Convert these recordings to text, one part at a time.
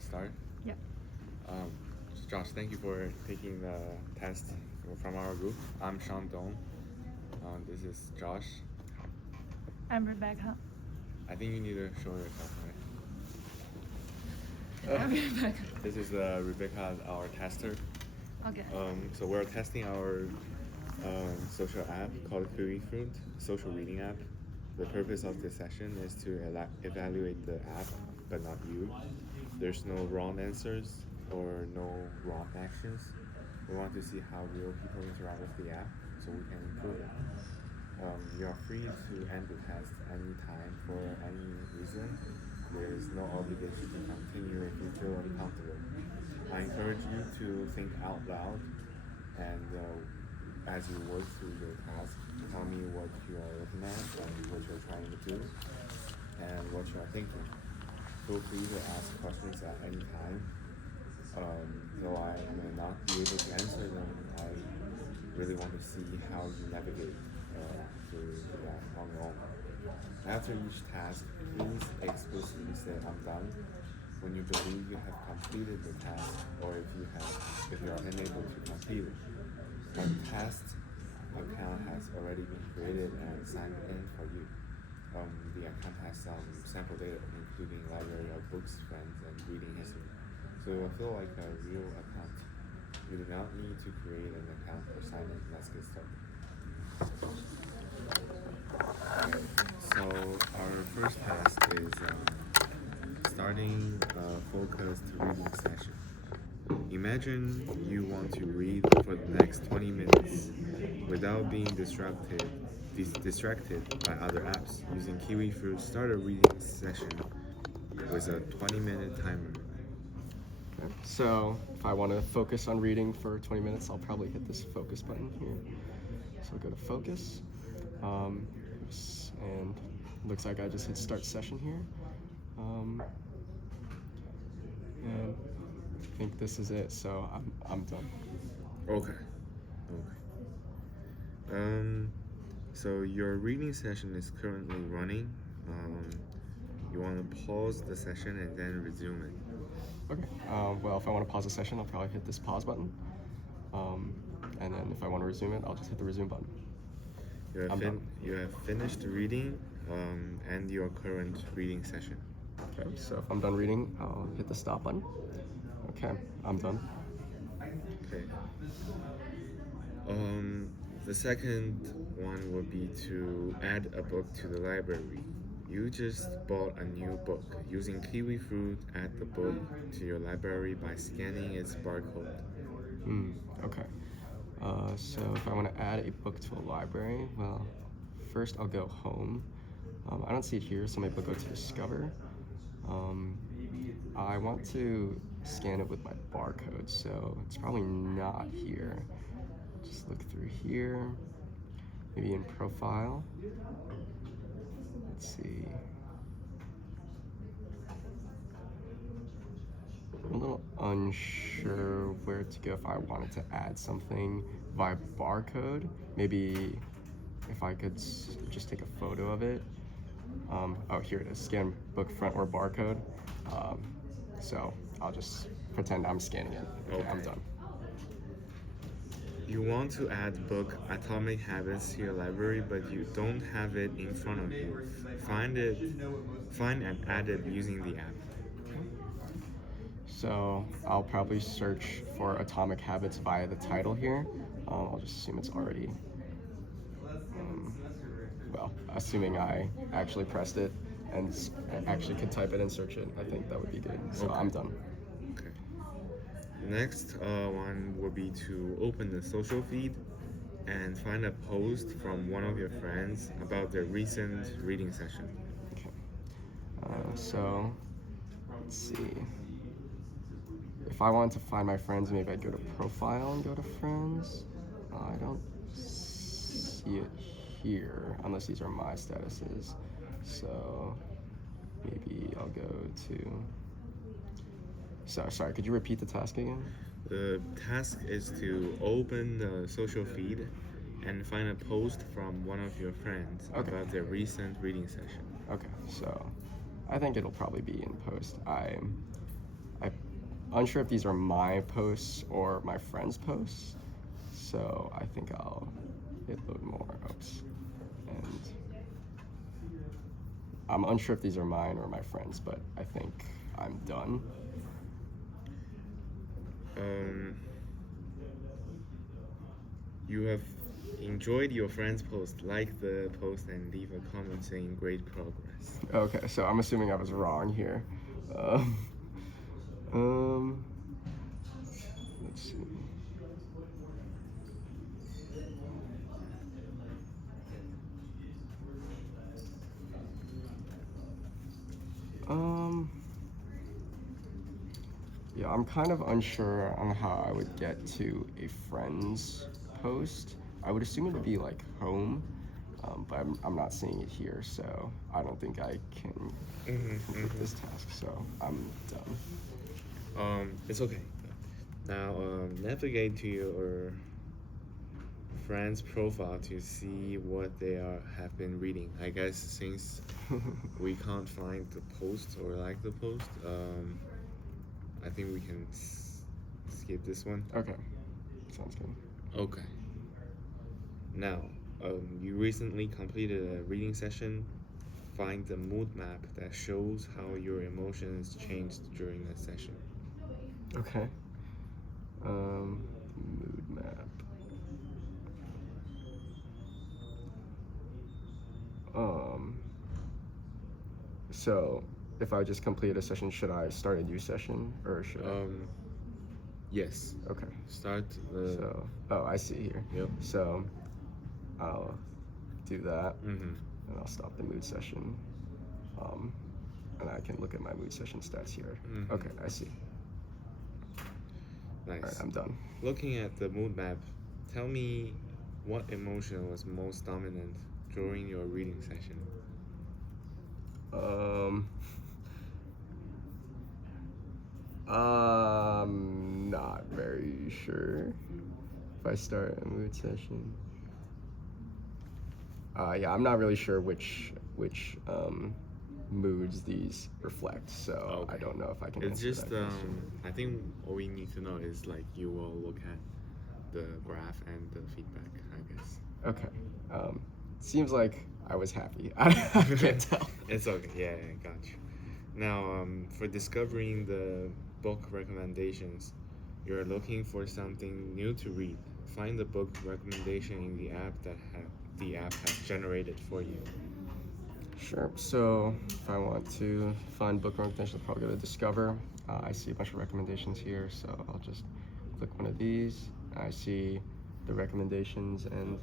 start? Yep. Um, Josh, thank you for taking the test from our group. I'm Sean Dong. This is Josh. I'm Rebecca. I think you need to show yourself, I'm Rebecca. This is Rebecca, our tester. Okay. So we're testing our social app called Kiwi Fruit, social reading app. The purpose of this session is to evaluate the app, but not you. There's no wrong answers or no wrong actions. We want to see how real people interact with the app so we can improve it. You are free to end the test anytime for any reason. There is no obligation to continue if you feel uncomfortable. I encourage you to think out loud and as you work through your task, tell me what you are looking at and what you're trying to do and what you are thinking. Feel free to ask questions at any time. Though I may not be able to answer them, I really want to see how you navigate through that on your own. After each task, please explicitly say "I'm done" when you believe you have completed the task, or if you are unable to complete it. A test account has already been created and signed in for you. The account has some sample data, including library of books, friends, and reading history. So it will feel like a real account. You do not need to create an account or sign in. Let's get started. Okay, so our first task is starting a focused reading session. Imagine you want to read for the next 20 minutes without being distracted by other apps. Using Kiwi Fruit, start a reading session with a 20-minute timer. Okay. So if I want to focus on reading for 20 minutes, I'll probably hit this focus button here. So I'll go to focus. And looks like I just hit start session here. And I think this is it, so I'm done. Okay. So your reading session is currently running. You want to pause the session and then resume it. Okay. Well, if I want to pause the session, I'll probably hit this pause button. And then if I want to resume it, I'll just hit the resume button. You have finished reading and your current reading session. Okay, so if I'm done reading, I'll hit the stop button. Okay, I'm done. Okay. The second one would be to add a book to the library. You just bought a new book. Using Kiwi Fruit, add the book to your library by scanning its barcode. Okay. So if I want to add a book to a library, well, first I'll go home. I don't see it here, so maybe I'll go to Discover. I want to scan it with my barcode, so it's probably not here. Just look through here, maybe in Profile. Let's see. I'm a little unsure where to go if I wanted to add something via barcode. Maybe if I could just take a photo of it. Oh, here it is, scan book front or barcode. So I'll just pretend I'm scanning it. Okay, I'm done. You want to add book Atomic Habits to your library, but you don't have it in front of you. Find and add it using the app. So I'll probably search for Atomic Habits via the title here. I'll just assume it's already, well, assuming I actually pressed it and actually could type it and search it, I think that would be good. So okay. I'm done. Okay. Next one will be to open the social feed and find a post from one of your friends about their recent reading session. Okay. So let's see. If I wanted to find my friends, maybe I'd go to Profile and go to Friends. I don't see it here, unless these are my statuses. So maybe I'll go to... Sorry, could you repeat the task again? The task is to open the social feed and find a post from one of your friends about their recent reading session. Okay, so I think it'll probably be in post. I'm unsure if these are my posts or my friends' posts. So I think I'll hit load more. Oops. And I'm unsure if these are mine or my friends, but I think I'm done. You have enjoyed your friend's post. Like the post and leave a comment saying great progress. Okay, so I'm assuming I was wrong here. Um, let's see. Yeah, I'm kind of unsure on how I would get to a friend's post. I would assume it would be like home, but I'm not seeing it here, so I don't think I can complete this task, so I'm done. It's okay. Now, navigate to your friend's profile to see what they have been reading. I guess since we can't find the post or like the post, I think we can skip this one. Okay, sounds good. Okay. Now, you recently completed a reading session. Find the mood map that shows how your emotions changed during the session. Okay. Mood map. So if I just complete a session, should I start a new session or should I? Yes. Okay. Start the. So, oh, I see here. Yep. So I'll do that, Mm-hmm. and I'll stop the mood session. And I can look at my mood session stats here. Mm-hmm. Okay, I see. Nice. All right, I'm done. Looking at the mood map, tell me what emotion was most dominant during your reading session. I'm not very sure if I start a mood session. Yeah, I'm not really sure which moods these reflect, so Okay. I don't know if I can It's answer just that question. I think all we need to know is like you will look at the graph and the feedback, I guess. Okay. Seems like I was happy. I can't tell. It's okay. Yeah, got you. Now, for discovering the book recommendations, you're looking for something new to read. Find the book recommendation in the app that the app has generated for you. Sure. So if I want to find book recommendations, I'll probably go to Discover. I see a bunch of recommendations here, so I'll just click one of these. I see the recommendations and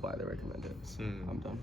why they recommend it. So I'm done.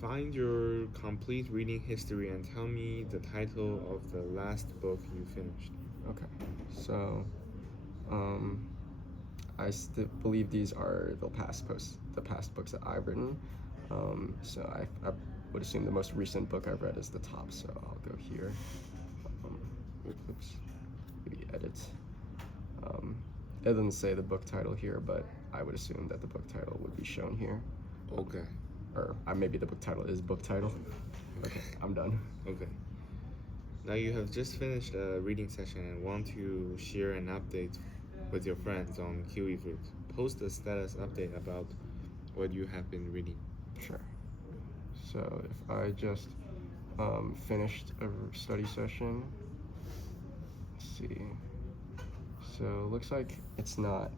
Find your complete reading history and tell me the title of the last book you finished. Okay. So I believe these are the past books that I've written. So I would assume the most recent book I've read is the top. So I'll go here. Oops. Maybe edit. It doesn't say the book title here, but I would assume that the book title would be shown here. Okay. Or maybe the book title is book title. Okay, I'm done. Okay. Now you have just finished a reading session and want to share an update with your friends on Kiwi Fruit. Post a status update about what you have been reading. Sure. So if I just finished a study session, let's see. So it looks like it's not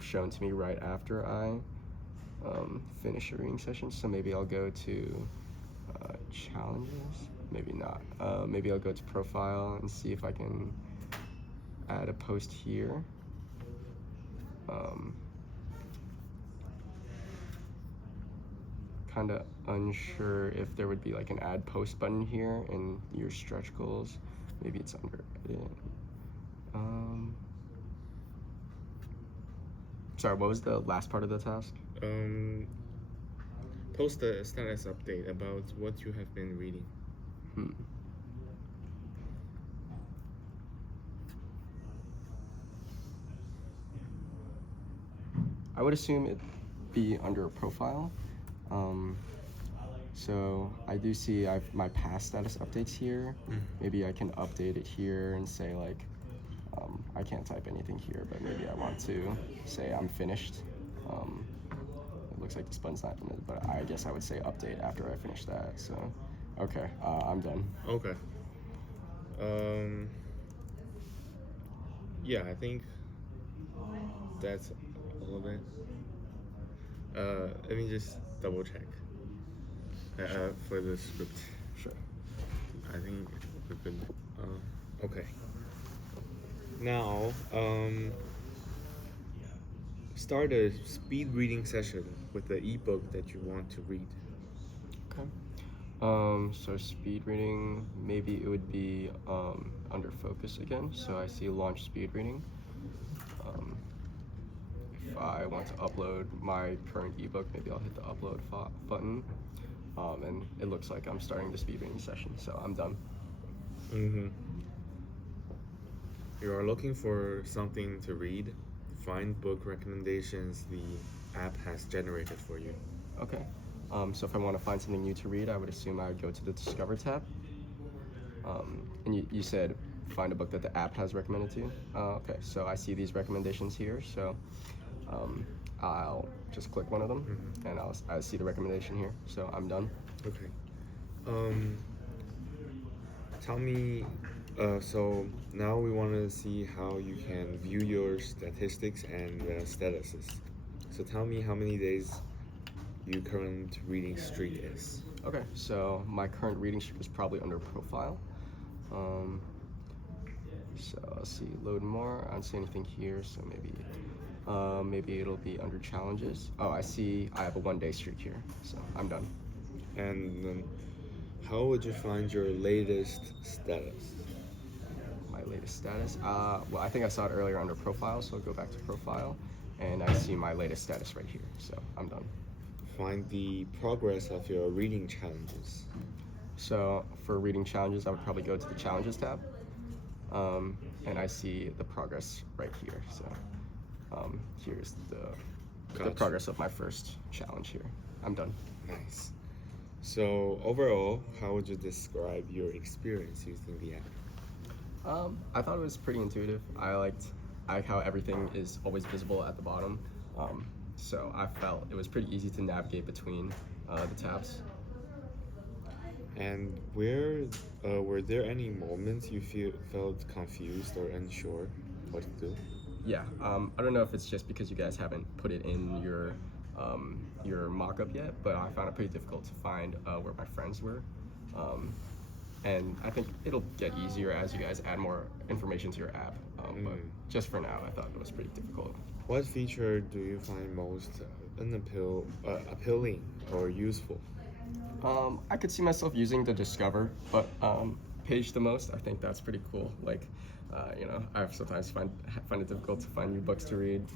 shown to me right after I finish a reading session. So maybe I'll go to challenges. Maybe not. Maybe I'll go to profile and see if I can add a post here. Kind of unsure if there would be like an add post button here in your stretch goals. Maybe it's under edit. Sorry, what was the last part of the task? Post a status update about what you have been reading. I would assume it'd be under profile. So I do see I've my past status updates here. Maybe I can update it here and say like, I can't type anything here, but maybe I want to say I'm finished. It looks like this button's not in it, but I guess I would say update after I finish that. So, okay, I'm done. Okay. Um, yeah, I think that's all of it. Let me just double check for the script. Sure. I think we're good. Okay. Now, start a speed reading session with the ebook that you want to read. Okay. So speed reading, maybe it would be under focus again. So I see launch speed reading. If I want to upload my current ebook, maybe I'll hit the upload button. And it looks like I'm starting the speed reading session, so I'm done. You are looking for something to read. Find book recommendations the app has generated for you. Okay. So if I want to find something new to read, I would assume I would go to the Discover tab. And you said find a book that the app has recommended to you? Okay, so I see these recommendations here. So I'll just click one of them, and I see the recommendation here. So I'm done. Okay. Tell me, so now we want to see how you can view your statistics and statuses. So tell me how many days your current reading streak is. Okay, so my current reading streak is probably under profile. So let's see, load more. I don't see anything here, so maybe it'll be under challenges. Oh, I see I have a 1 day streak here, so I'm done. And how would you find your latest status? My latest status? Well, I think I saw it earlier under profile, so I'll go back to profile, and I see my latest status right here, so I'm done. Find the progress of your reading challenges. So for reading challenges, I would probably go to the challenges tab, and I see the progress right here. So here's the progress of my first challenge here. I'm done. Nice. So overall, how would you describe your experience using the app? I thought it was pretty intuitive. I like how everything is always visible at the bottom. So I felt it was pretty easy to navigate between the tabs. And were there any moments you felt confused or unsure what to do? Yeah, I don't know if it's just because you guys haven't put it in your mock-up yet, but I found it pretty difficult to find where my friends were. And I think it'll get easier as you guys add more information to your app. But just for now, I thought it was pretty difficult. What feature do you find most appealing or useful? I could see myself using the Discover page the most. I think that's pretty cool. Like, I sometimes find it difficult to find new books to read,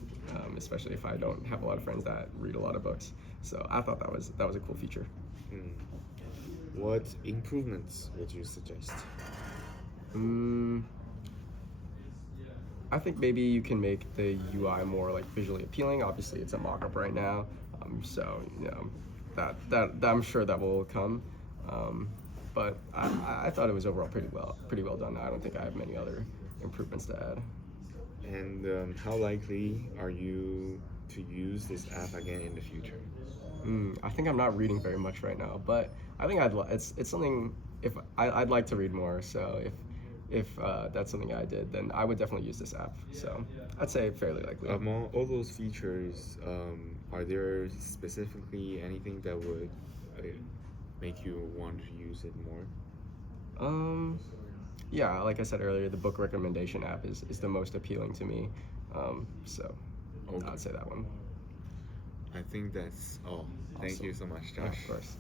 especially if I don't have a lot of friends that read a lot of books. So I thought that was a cool feature. What improvements would you suggest? I think maybe you can make the UI more like visually appealing. Obviously, it's a mock-up right now, so that I'm sure that will come. But I thought it was overall pretty well done. I don't think I have many other improvements to add. And how likely are you to use this app again in the future? I think I'm not reading very much right now, but I think it's something I'd like to read more. So if that's something I did, then I would definitely use this app. So I'd say fairly likely. Among all those features, are there specifically anything that would make you want to use it more? Yeah, like I said earlier, the book recommendation app is the most appealing to me. So Okay. I'd say that one. I think that's all. Thank Awesome. you so much, Josh. Of course.